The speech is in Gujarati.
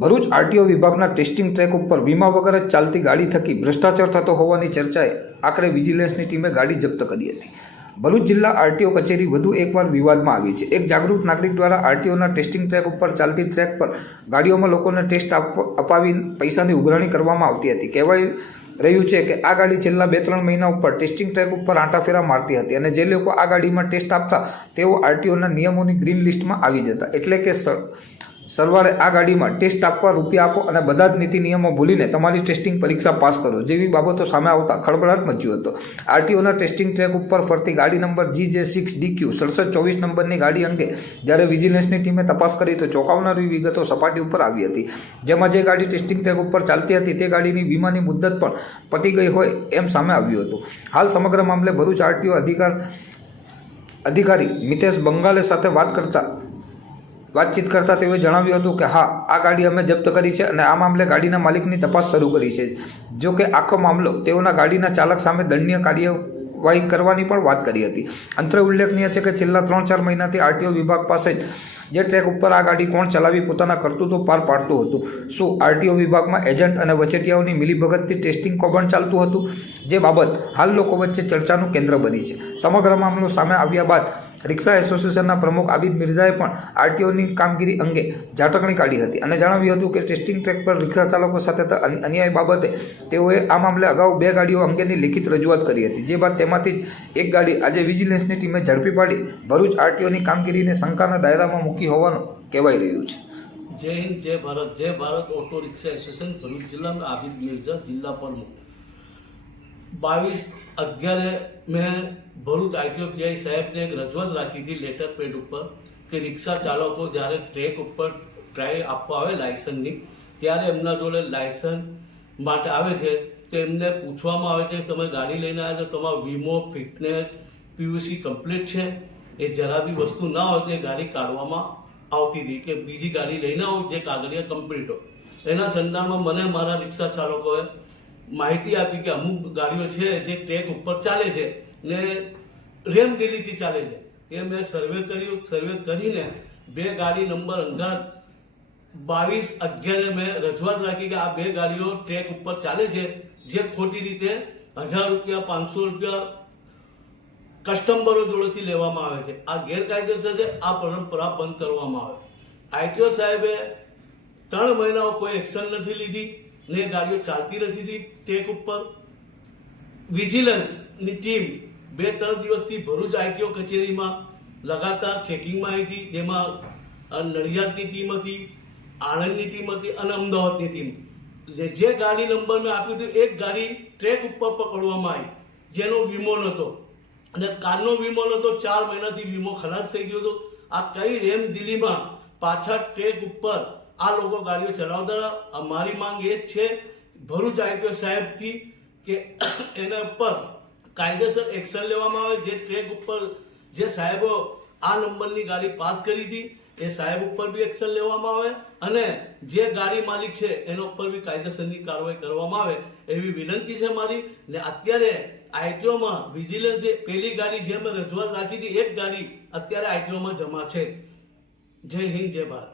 ભરૂચ આરટીઓ વિભાગના ટેસ્ટિંગ ટ્રેક ઉપર વીમા વગર જ ચાલતી ગાડી થકી ભ્રષ્ટાચાર થતો હોવાની ચર્ચાએ આખરે વિજિલન્સની ટીમે ગાડી જપ્ત કરી હતી. ભરૂચ જિલ્લા આરટીઓ કચેરી વધુ એકવાર વિવાદમાં આવી છે. એક જાગૃત નાગરિક દ્વારા આરટીઓના ટેસ્ટિંગ ટ્રેક ઉપર ચાલતી ટ્રેક પર ગાડીઓમાં લોકોને ટેસ્ટ અપાવી પૈસાની ઉઘરાણી કરવામાં આવતી હતી. કહેવાય રહ્યું છે કે આ ગાડી છેલ્લા બે ત્રણ મહિના ઉપર ટેસ્ટિંગ ટ્રેક ઉપર આંટાફેરા મારતી હતી અને જે લોકો આ ગાડીમાં ટેસ્ટ આપતા તેઓ આરટીઓના નિયમોની ગ્રીન લિસ્ટમાં આવી જતા. એટલે કે સર સરવારે આ ગાડીમાં ટેસ્ટ આપવા રૂપિયા આપો અને બધા જ નીતિ નિયમો ભૂલીને તમારી ટેસ્ટિંગ પરીક્ષા પાસ કરો. જેવી બાબતો સામે આવતા ખળભળાટ મચ્યો હતો. આરટીઓના ટેસ્ટિંગ ટ્રેક ઉપર ફરતી ગાડી નંબર જી જે સિક્સ ડીક્યુ સડસઠ ચોવીસ નંબરની ગાડી અંગે જ્યારે વિજિલન્સની ટીમે તપાસ કરી તો ચોંકાવનારી વિગતો સપાટી ઉપર આવી હતી. જેમાં જે ગાડી ટેસ્ટિંગ ટ્રેક ઉપર ચાલતી હતી તે ગાડીની વીમાની મુદ્દત પણ પતી ગઈ હોય એમ સામે આવ્યું હતું. હાલ સમગ્ર મામલે ભરૂચ આરટીઓ અધિકાર અધિકારી મિતેશ બંગાલે સાથે વાત કરતા વાતચીત કરતા તેઓએ જણાવ્યું હતું કે હા, આ ગાડી અમે જપ્ત કરી છે અને આ મામલે ગાડીના માલિકની તપાસ શરૂ કરી છે. જો કે આખો મામલો તેઓના ગાડીના ચાલક સામે દંડનીય કાર્યવાહી કરવાની પણ વાત કરી હતી. અંતરે ઉલ્લેખનીય છે કે છેલ્લા ત્રણ ચાર મહિનાથી આરટીઓ વિભાગ પાસે જ જે ટ્રેક ઉપર આ ગાડી કોણ ચલાવી પોતાના કરતૂતો પાર પાડતું હતું. શું આરટીઓ વિભાગમાં એજન્ટ અને વચેટિયાઓની મિલીભગતથી ટેસ્ટિંગ કૌભાંડ ચાલતું હતું? જે બાબત હાલ લોકો વચ્ચે ચર્ચાનું કેન્દ્ર બની છે. સમગ્ર મામલો સામે આવ્યા બાદ રિક્ષા એસોસિએશનના પ્રમુખ આબિદ મિર્ઝાએ પણ આરટીઓની કામગીરી અંગે ઝાટકણી કાઢી હતી અને જણાવ્યું હતું કે ટેસ્ટિંગ ટ્રેક પર રિક્ષા ચાલકો સાથે અન્યાય બાબતે તેઓએ આ મામલે અગાઉ બે ગાડીઓ અંગેની લિખિત રજૂઆત કરી હતી, જે બાદ તેમાંથી જ એક ગાડી આજે વિજિલન્સની ટીમે ઝડપી પાડી ભરૂચ આરટીઓની કામગીરીને શંકાના દાયરામાં મૂકી હોવાનું કહેવાઈ રહ્યું છે. જય હિન્દ, જય ભારત જય Bharat auto rickshaw association, Bharuch જિલ્લાના આબિદ મિર્ઝા જિલ્લા પ્રમુખ. બાવીસ અગિયારે મેં ભરૂચ આઈટીઓ પીઆઈ સાહેબને એક રજૂઆત રાખી હતી લેટર પેડ ઉપર કે રિક્ષા ચાલકો જ્યારે ટ્રેક ઉપર ટ્રાય આપવા આવે લાયસન્સની ત્યારે એમના જોડે લાયસન્સ માટે આવે છે તો એમને પૂછવામાં આવે છે તમે ગાડી લઈને આવ્યા તો તમારો વીમો ફિટનેસ પીયુસી કમ્પ્લીટ છે એ જરા બી વસ્તુ ના હોય તો ગાડી કાઢવામાં આવતી હતી કે બીજી ગાડી લઈને આવો જે કાગળિયા કમ્પ્લીટ હોય એના સંદર્ભમાં મને મારા રિક્ષા ચાલકોએ માહિતી આપી કે અમુક ગાડીઓ છે જે ટ્રેક ઉપર ચાલે છે ને રેમદિલીથી ચાલે છે. એ મેં સર્વે કર્યું, સર્વે કરીને બે ગાડી નંબર અંગાત બાવીસ અગિયારે મેં રજૂઆત રાખી કે આ બે ગાડીઓ ટ્રેક ઉપર ચાલે છે, જે ખોટી રીતે હજાર રૂપિયા, પાંચસો રૂપિયા કસ્ટમરો જોડેથી લેવામાં આવે છે. આ ગેરકાયદેસર છે, આ પરંપરા બંધ કરવામાં આવે. આઈટીઓ સાહેબે ત્રણ મહિનાઓ કોઈ એક્શન નથી લીધી. ને ગાડીઓ ચાલતી નથી હતી ટેક ઉપર. વિજિલન્સની ટીમ બે ત્રણ દિવસથી ભરૂચ આઈટીઓ કચેરીમાં લગાતાર ચેકિંગમાં આવી હતી. જેમાં નડિયાદની ટીમ હતી, આણંદની ટીમ હતી અને અમદાવાદની ટીમ. જે ગાડી નંબર મેં આપ્યું હતું, એક ગાડી ટ્રેક ઉપર પકડવામાં આવી, જેનો વીમો નહોતો. અને કારનો વીમો નહોતો, ચાર મહિનાથી વીમો ખલાસ થઈ ગયો હતો. આ કઈ રેમ દિલ્હીમાં પાછા ટ્રેક ઉપર આ લોકો ગાડીઓ ચલાવતા હતા. આ મારી માંગ એ જ છે, ભરૂચ આઈટીઓ સાહેબથી કે એના ઉપર કાયદેસર એક્શન લેવામાં આવે. જે ટ્રેક ઉપર જે સાહેબો આ નંબરની ગાડી પાસ કરી હતી, એ સાહેબ ઉપર બી એક્શન લેવામાં આવે અને જે ગાડી માલિક છે, એના ઉપર બી કાયદેસરની કાર્યવાહી કરવામાં આવે એવી વિનંતી છે મારી. ને અત્યારે આઈટીઓમાં વિજિલન્સે પેલી ગાડી જે મેં રજૂઆત રાખી હતી, એક ગાડી અત્યારે આઈટીઓમાં જમા છે. જય હિન્દ, જય ભારત.